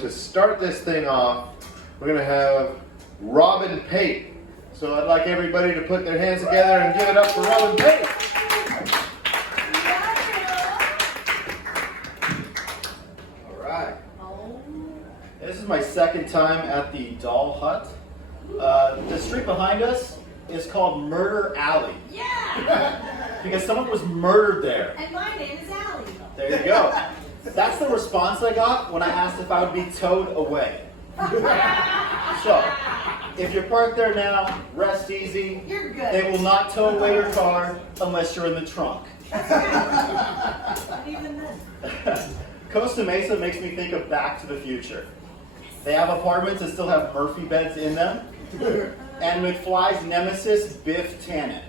to start this thing off, we're going to have Robin Pate. So I'd like everybody to put their hands together and give it up for Robin Pate. All right. This is my second time at the Doll Hut. The street behind us is called Murder Alley. Yeah! Because someone was murdered there. And my name is Allie. There you go. That's the response I got when I asked if I would be towed away. So, if you're parked there now, rest easy. You're good. They will not tow away your car unless you're in the trunk. Not even then. Costa Mesa makes me think of Back to the Future. They have apartments that still have Murphy beds in them. And McFly's nemesis, Biff Tannen.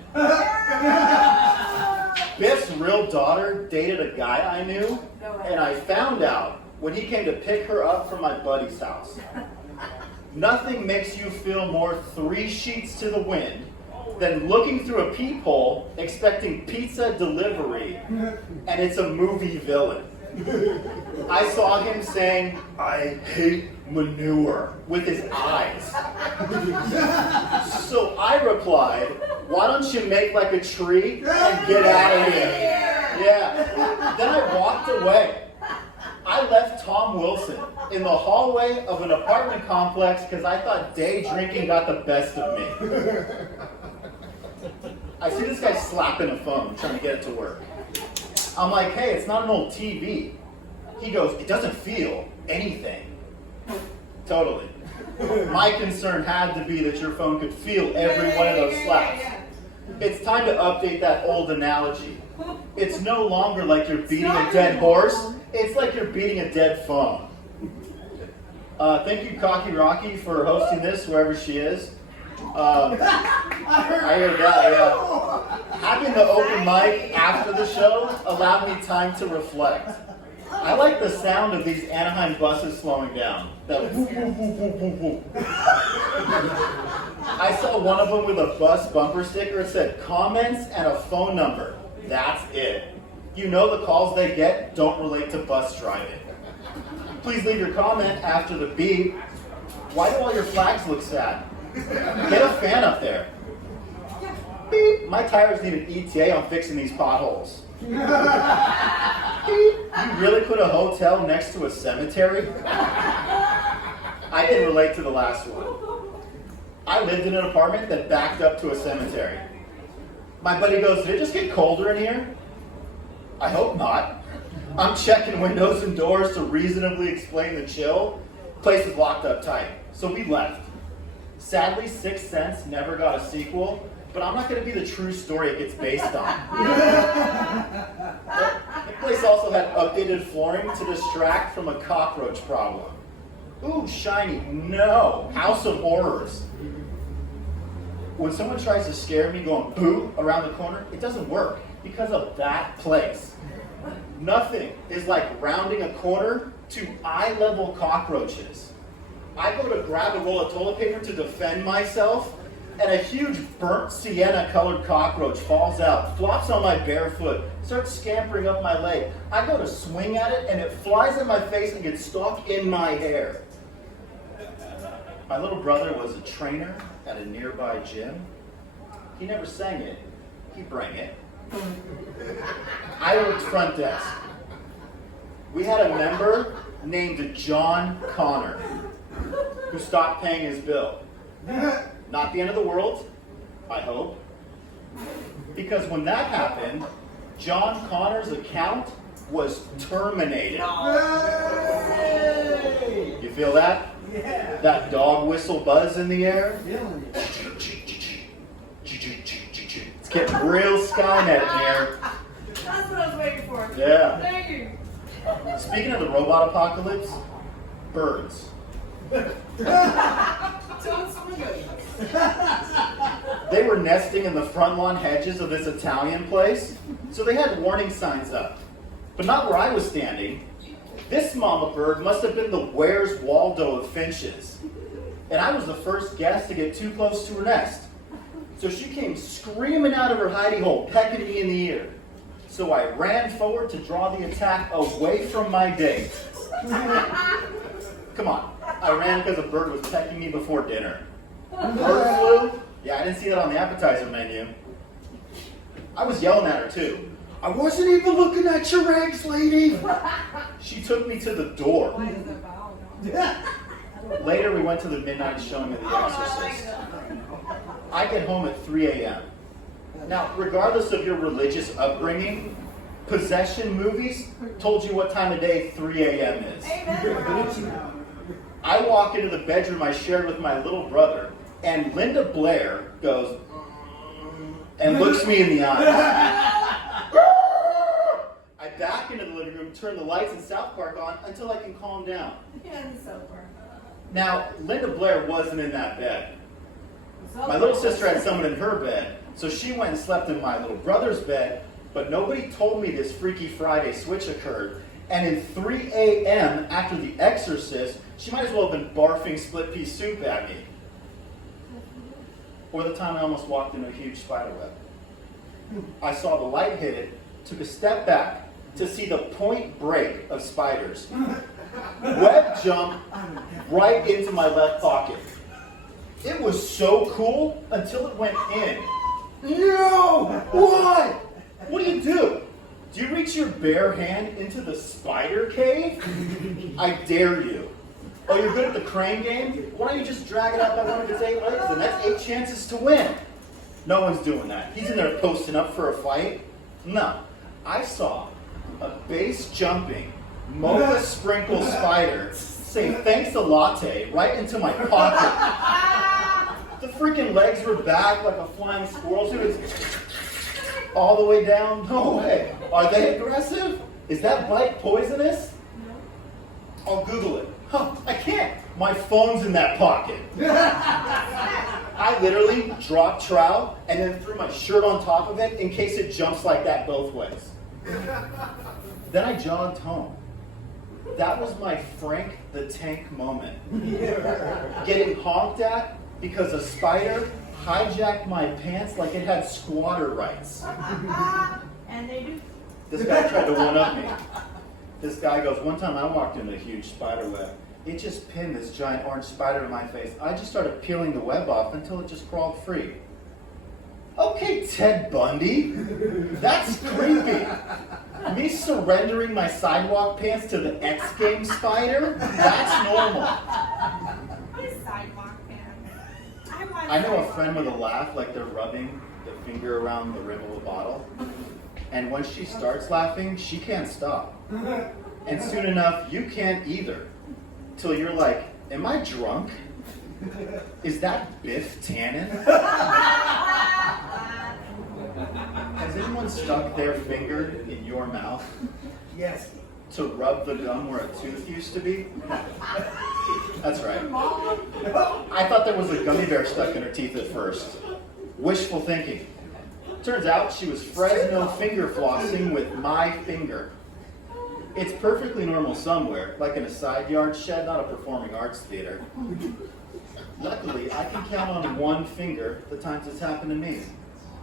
Biff's real daughter dated a guy I knew, and I found out when he came to pick her up from my buddy's house. Nothing makes you feel more 3 sheets to the wind than looking through a peephole expecting pizza delivery, and it's a movie villain. I saw him saying, "I hate manure," with his eyes. So I replied, "Why don't you make like a tree and get out of here?" Yeah. Then I walked away. I left Tom Wilson in the hallway of an apartment complex because I thought day drinking got the best of me. I see this guy slapping a phone trying to get it to work. I'm like, "Hey, it's not an old TV." He goes, "It doesn't feel anything." Totally. My concern had to be that your phone could feel every one of those slaps. It's time to update that old analogy. It's no longer like you're beating a dead horse. It's like you're beating a dead phone. Thank you, Cocky Rocky, for hosting this, wherever she is. I heard that, yeah. Having the open mic after the show allowed me time to reflect. I like the sound of these Anaheim buses slowing down. That whoop, whoop, whoop, whoop, whoop, whoop. I saw one of them with a bus bumper sticker that said comments and a phone number. That's it. You know the calls they get don't relate to bus driving. Please leave your comment after the beep. Why do all your flags look sad? Get a fan up there. Beep. My tires need an ETA on fixing these potholes. You really put a hotel next to a cemetery? I can relate to the last one. I lived in an apartment that backed up to a cemetery. My buddy goes, "Did it just get colder in here?" I hope not. I'm checking windows and doors to reasonably explain the chill. Place is locked up tight, so we left. Sadly, Sixth Sense never got a sequel, but I'm not going to be the true story it gets based on. The place also had updated flooring to distract from a cockroach problem. Ooh, shiny. No. House of Horrors. When someone tries to scare me going boo around the corner, it doesn't work because of that place. Nothing is like rounding a corner to eye-level cockroaches. I go to grab a roll of toilet paper to defend myself, and a huge burnt sienna-colored cockroach falls out, flops on my bare foot, starts scampering up my leg. I go to swing at it, and it flies in my face and gets stuck in my hair. My little brother was a trainer at a nearby gym. He never sang it, he bring it. I worked front desk. We had a member named John Connor who stopped paying his bill. Not the end of the world, I hope. Because when that happened, John Connor's account was terminated. You feel that? Yeah. That dog whistle buzz in the air? It's getting real Skynet in here. That's what I was waiting for. Yeah. Thank you. Speaking of the robot apocalypse, birds. They were nesting in the front lawn hedges of this Italian place, so they had warning signs up. But not where I was standing. This mama bird must have been the Where's Waldo of finches. And I was the first guest to get too close to her nest. So she came screaming out of her hidey hole, pecking me in the ear. So I ran forward to draw the attack away from my date. Come on. I ran because a bird was pecking me before dinner. Bird flu? Yeah, I didn't see that on the appetizer menu. I was yelling at her too. I wasn't even looking at your eggs, lady. She took me to the door. Why is it about? Later, we went to the midnight showing of The Exorcist. I get home at 3 a.m. Now, regardless of your religious upbringing, possession movies told you what time of day 3 a.m. is. Amen. I walk into the bedroom I shared with my little brother, and Linda Blair goes, and looks me in the eye. I back into the living room, turn the lights in South Park on until I can calm down. And so far. Now, Linda Blair wasn't in that bed. My little sister had someone in her bed, so she went and slept in my little brother's bed, but nobody told me this Freaky Friday switch occurred. And in 3 a.m. after The Exorcist, she might as well have been barfing split pea soup at me. Or the time I almost walked into a huge spider web. I saw the light hit it, took a step back to see the point break of spiders. Web jump right into my left pocket. It was so cool until it went in. No! What? What do? Do you reach your bare hand into the spider cave? I dare you. Oh, you're good at the crane game? Why don't you just drag it out by one of its 8 legs, and that's 8 chances to win. No one's doing that. He's in there posting up for a fight. No. I saw a base jumping, mocha sprinkle spider say thanks a latte right into my pocket. The freaking legs were back like a flying squirrel. So it was all the way down. No way. Are they aggressive? Is that bite poisonous? No. I'll Google it. Huh, I can't. My phone's in that pocket. I literally dropped trowel and then threw my shirt on top of it in case it jumps like that both ways. Then I jogged home. That was my Frank the Tank moment. Getting honked at because a spider hijacked my pants like it had squatter rights. And they do. This guy tried to one-up me. This guy goes, one time I walked into a huge spider web. It just pinned this giant orange spider in my face. I just started peeling the web off until it just crawled free. Okay, Ted Bundy. That's creepy. Me surrendering my sidewalk pants to the X Games spider? That's normal. What is sidewalk pants? I know a friend with a laugh like they're rubbing the finger around the rim of a bottle. And when she starts laughing, she can't stop. And soon enough, you can't either. Till you're like, am I drunk? Is that Biff Tannen? Has anyone stuck their finger in your mouth? Yes. To rub the gum where a tooth used to be? That's right. I thought there was a gummy bear stuck in her teeth at first. Wishful thinking. Turns out she was Fresno finger flossing with my finger. It's perfectly normal somewhere, like in a side yard shed, not a performing arts theater. Luckily, I can count on one finger the times it's happened to me,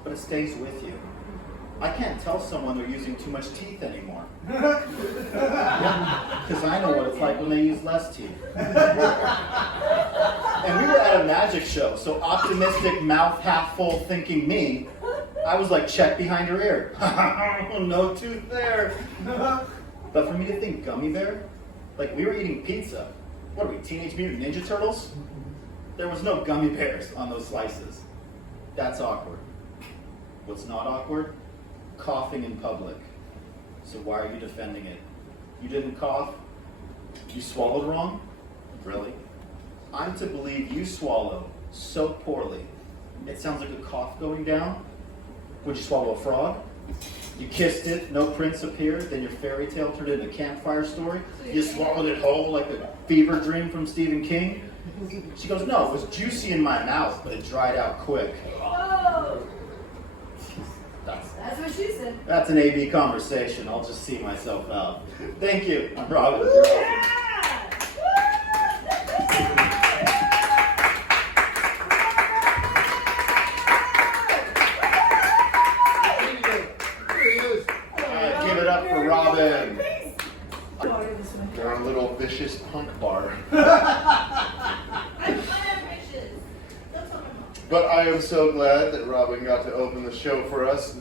but it stays with you. I can't tell someone they're using too much teeth anymore. Because I know what it's like when they use less teeth. And we were at a magic show, so optimistic, mouth half full thinking me, I was like, check behind her ear. No tooth there. But for me to think gummy bear, like we were eating pizza. What are we, Teenage Mutant Ninja Turtles? There was no gummy bears on those slices. That's awkward. What's not awkward? Coughing in public. So why are you defending it? You didn't cough? You swallowed wrong? Really? I'm to believe you swallow so poorly. It sounds like a cough going down. Would you swallow a frog? You kissed it, no prince appeared, then your fairy tale turned into a campfire story. You swallowed it whole like a fever dream from Stephen King. She goes, no, it was juicy in my mouth, but it dried out quick. Whoa! That's That's what she said. That's an AB conversation. I'll just see myself out. Thank you. I'm Robin. You're welcome. All right, give it up for Robin. They're a little vicious punk bar. But I am so glad that Robin got to open the show for us.